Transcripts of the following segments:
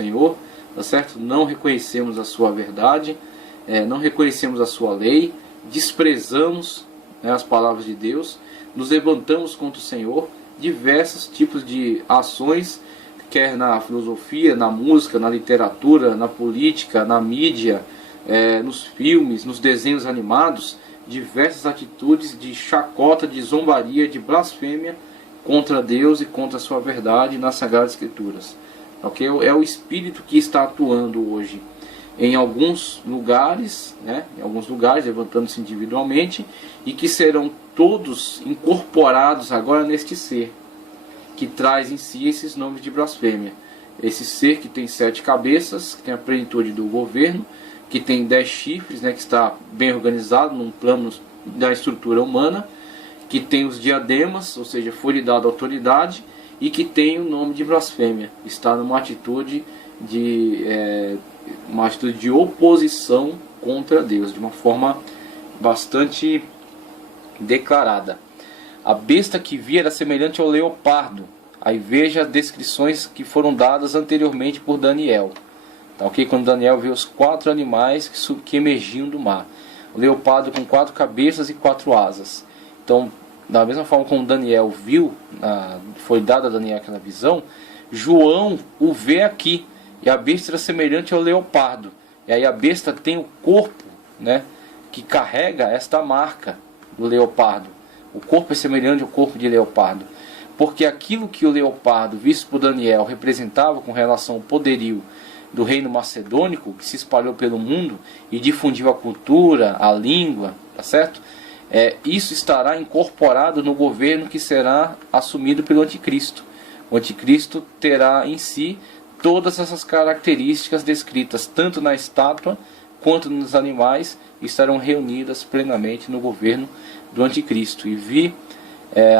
Senhor, tá certo? Não reconhecemos a sua verdade, não reconhecemos a sua lei, desprezamos, né, as palavras de Deus, nos levantamos contra o Senhor, diversos tipos de ações, quer na filosofia, na música, na literatura, na política, na mídia, nos filmes, nos desenhos animados, diversas atitudes de chacota, de zombaria, de blasfêmia contra Deus e contra a sua verdade nas Sagradas Escrituras. Okay? É o Espírito que está atuando hoje em alguns lugares, né? Em alguns lugares, levantando-se individualmente, e que serão todos incorporados agora neste ser, que traz em si esses nomes de blasfêmia. Esse ser que tem 7 cabeças, que tem a plenitude do governo, que tem 10 chifres, né? Que está bem organizado num plano da estrutura humana, que tem os diademas, ou seja, foi-lhe dada autoridade, e que tem o nome de blasfêmia. Está numa atitude de oposição contra Deus, de uma forma bastante declarada. A besta que vi era semelhante ao leopardo. Aí veja as descrições que foram dadas anteriormente por Daniel. Tá, okay? Quando Daniel viu os 4 animais que emergiam do mar. O leopardo com 4 cabeças e 4 asas. Então, da mesma forma como Daniel viu, foi dada a Daniel aquela visão, João o vê aqui. E a besta era semelhante ao leopardo. E aí a besta tem o corpo, né, que carrega esta marca do leopardo. O corpo é semelhante ao corpo de leopardo. Porque aquilo que o leopardo, visto por Daniel, representava com relação ao poderio do reino macedônico, que se espalhou pelo mundo e difundiu a cultura, a língua, tá certo? Isso estará incorporado no governo que será assumido pelo anticristo. O anticristo terá em si todas essas características descritas tanto na estátua quanto nos animais, estarão reunidas plenamente no governo do anticristo. E vi,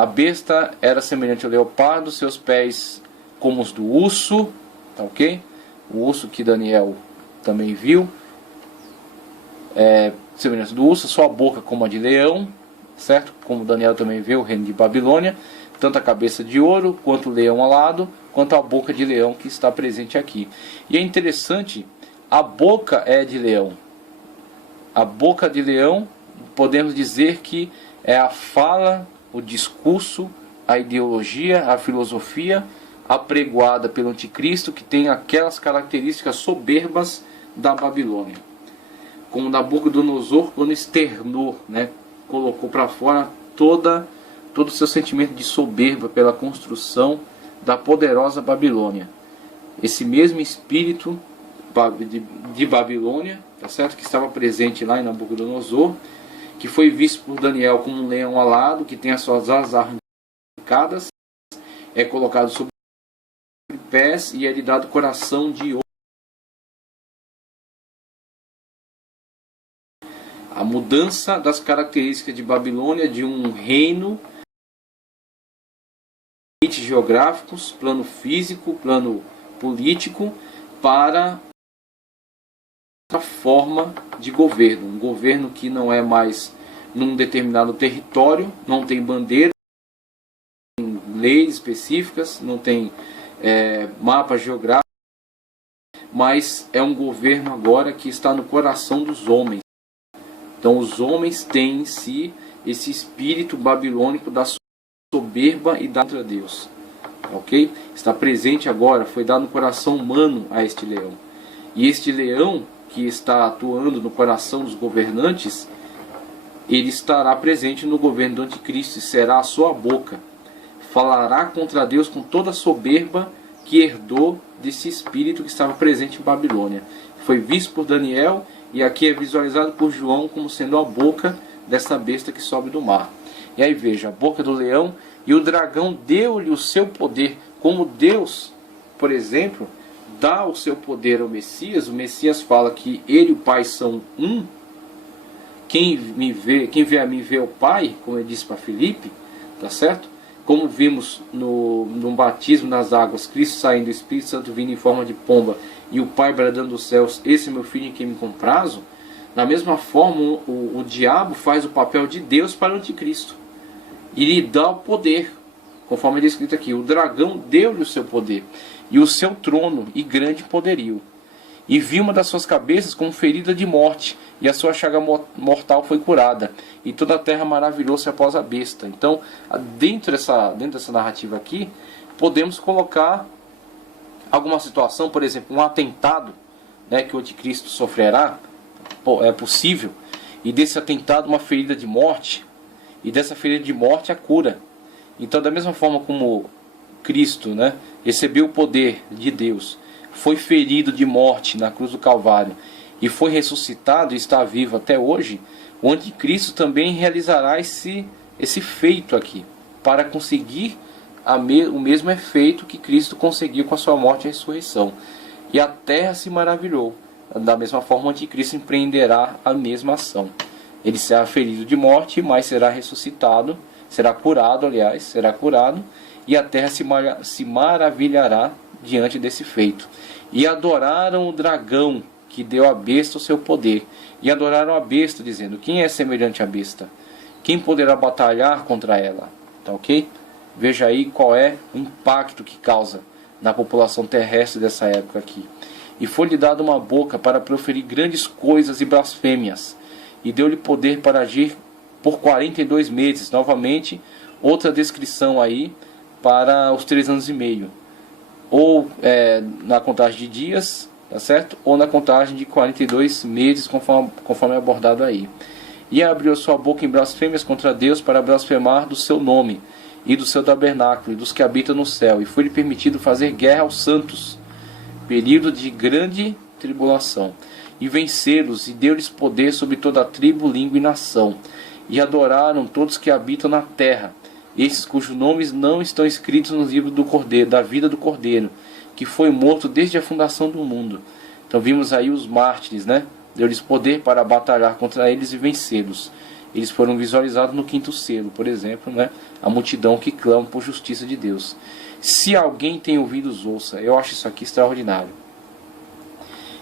a besta era semelhante ao leopardo, seus pés como os do urso, tá ok? O urso que Daniel também viu, semelhante do urso, sua boca como a de leão, certo? Como Daniel também viu o reino de Babilônia, tanto a cabeça de ouro, quanto o leão alado, quanto a boca de leão que está presente aqui. E é interessante, a boca é de leão. A boca de leão, podemos dizer que é a fala, o discurso, a ideologia, a filosofia apregoada pelo anticristo, que tem aquelas características soberbas da Babilônia. Como Nabucodonosor, quando externou, né, colocou para fora todo o seu sentimento de soberba pela construção da poderosa Babilônia. Esse mesmo espírito de Babilônia, tá certo? Que estava presente lá em Nabucodonosor, que foi visto por Daniel como um leão alado, que tem as suas asas arrancadas, é colocado sobre pés e é lhe dado coração de ouro. A mudança das características de Babilônia, de um reino, geográficos, plano físico, plano político, para outra forma de governo. Um governo que não é mais num determinado território, não tem bandeira, não tem leis específicas, não tem mapa geográfico, mas é um governo agora que está no coração dos homens. Então os homens têm em si esse espírito babilônico da soberba e da contra Deus. Ok? Está presente agora, foi dado no coração humano a este leão. E este leão que está atuando no coração dos governantes, ele estará presente no governo do anticristo e será a sua boca. Falará contra Deus com toda a soberba que herdou desse espírito que estava presente em Babilônia. Foi visto por Daniel e aqui é visualizado por João como sendo a boca dessa besta que sobe do mar. E aí veja, a boca do leão, e o dragão deu-lhe o seu poder. Como Deus, por exemplo, dá o seu poder ao Messias, o Messias fala que ele e o Pai são um. Quem vê a mim vê o Pai, como ele disse para Filipe, tá certo? Como vimos no batismo nas águas, Cristo saindo, o Espírito Santo vindo em forma de pomba, e o Pai bradando dos céus, esse é meu filho em quem me comprazo. Da mesma forma, o diabo faz o papel de Deus para o anticristo. E lhe dá o poder, conforme ele é escrito aqui. O dragão deu-lhe o seu poder. e o seu trono e grande poderio. E vi uma das suas cabeças como ferida de morte, e a sua chaga mortal foi curada, e toda a terra maravilhou-se após a besta. Então, dentro dessa narrativa aqui, podemos colocar alguma situação, por exemplo, um atentado, né, que o anticristo sofrerá, é possível, e desse atentado uma ferida de morte, e dessa ferida de morte a cura. Então, da mesma forma como Cristo, né, recebeu o poder de Deus, foi ferido de morte na cruz do Calvário e foi ressuscitado e está vivo até hoje, o anticristo também realizará esse feito aqui, para conseguir o mesmo efeito que Cristo conseguiu com a sua morte e ressurreição. E a terra se maravilhou. Da mesma forma, o anticristo empreenderá a mesma ação. Ele será ferido de morte, mas será ressuscitado, será curado, e a terra se maravilhará diante desse feito. E adoraram o dragão, que deu à besta o seu poder. E adoraram a besta, dizendo: quem é semelhante à besta? Quem poderá batalhar contra ela? Tá ok? Veja aí qual é o impacto que causa na população terrestre dessa época aqui. E foi-lhe dada uma boca para proferir grandes coisas e blasfêmias. E deu-lhe poder para agir por 42 meses. Novamente, outra descrição aí para os 3 anos e meio. Ou na contagem de dias, tá certo? Ou na contagem de 42 meses, conforme é abordado aí. E abriu sua boca em blasfêmias contra Deus para blasfemar do seu nome e do seu tabernáculo e dos que habitam no céu. E foi-lhe permitido fazer guerra aos santos, período de grande tribulação, e vencê-los, e deu-lhes poder sobre toda a tribo, língua e nação. E adoraram todos que habitam na terra, esses cujos nomes não estão escritos no livro do Cordeiro, da vida do Cordeiro, que foi morto desde a fundação do mundo. Então vimos aí os mártires, né? Deu-lhes poder para batalhar contra eles e vencê-los. Eles foram visualizados no 5º selo, por exemplo, né? A multidão que clama por justiça de Deus. Se alguém tem ouvidos, ouça. Eu acho isso aqui extraordinário.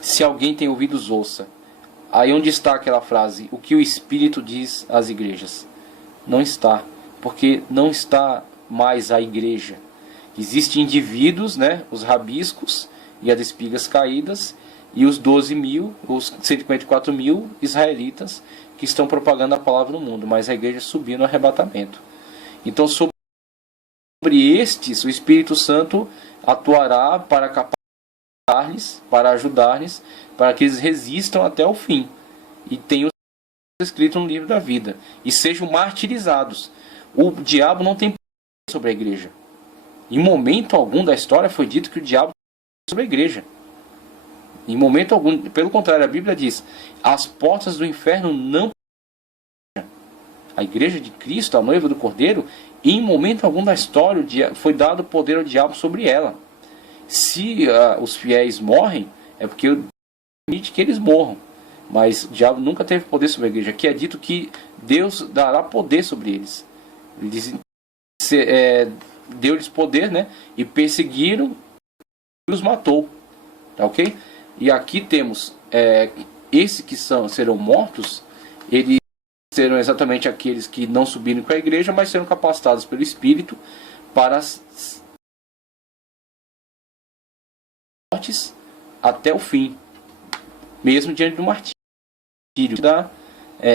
Se alguém tem ouvidos, ouça. Aí onde está aquela frase? O que o Espírito diz às igrejas? Não está. Porque não está mais a igreja. Existem indivíduos, né, os rabiscos e as espigas caídas, e os 12 mil, os 154 mil israelitas que estão propagando a palavra no mundo, mas a igreja subiu no arrebatamento. Então, sobre estes, o Espírito Santo atuará para capacitar-lhes, para ajudar-lhes, para que eles resistam até o fim e tenham escrito no livro da vida e sejam martirizados. O diabo não tem poder sobre a igreja. Em momento algum da história foi dito que o diabo tem sobre a igreja. Em momento algum, pelo contrário, a Bíblia diz: as portas do inferno não. A igreja de Cristo, a noiva do Cordeiro, em momento algum da história foi dado poder ao diabo sobre ela. Se os fiéis morrem, é porque permite que eles morram. Mas o diabo nunca teve poder sobre a igreja. Aqui é dito que Deus dará poder sobre eles. Deu-lhes poder, né? E perseguiram e os matou. Tá ok? E aqui temos esses que serão mortos. Eles serão exatamente aqueles que não subiram com a igreja, mas serão capacitados pelo Espírito para as mortes até o fim, mesmo diante do martírio,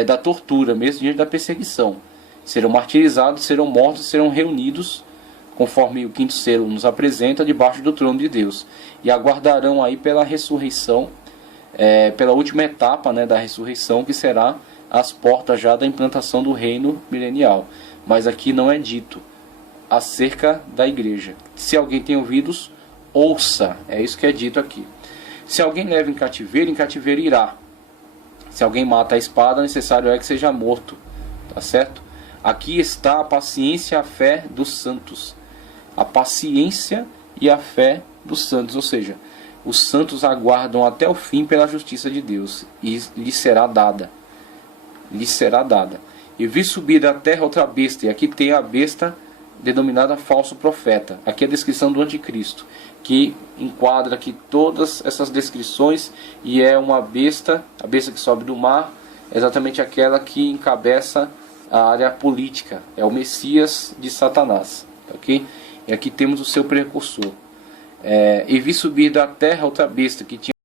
da tortura, mesmo diante da perseguição. Serão martirizados, serão mortos, serão reunidos, conforme o 5º selo nos apresenta, debaixo do trono de Deus. E aguardarão aí pela ressurreição, pela última etapa, né, da ressurreição, que será as portas já da implantação do reino milenial. Mas aqui não é dito acerca da igreja. Se alguém tem ouvidos, ouça. É isso que é dito aqui. Se alguém leva em cativeiro irá. Se alguém mata a espada, necessário é que seja morto. Tá certo? Aqui está a paciência e a fé dos santos. A paciência e a fé dos santos. Ou seja, os santos aguardam até o fim pela justiça de Deus. E lhes será dada. Lhes será dada. E vi subir da terra outra besta. E aqui tem a besta denominada falso profeta. Aqui é a descrição do anticristo, que enquadra aqui todas essas descrições. E é uma besta, a besta que sobe do mar, exatamente aquela que encabeça a área política. É o Messias de Satanás. Ok? E aqui temos o seu precursor. E vi subir da terra outra besta que tinha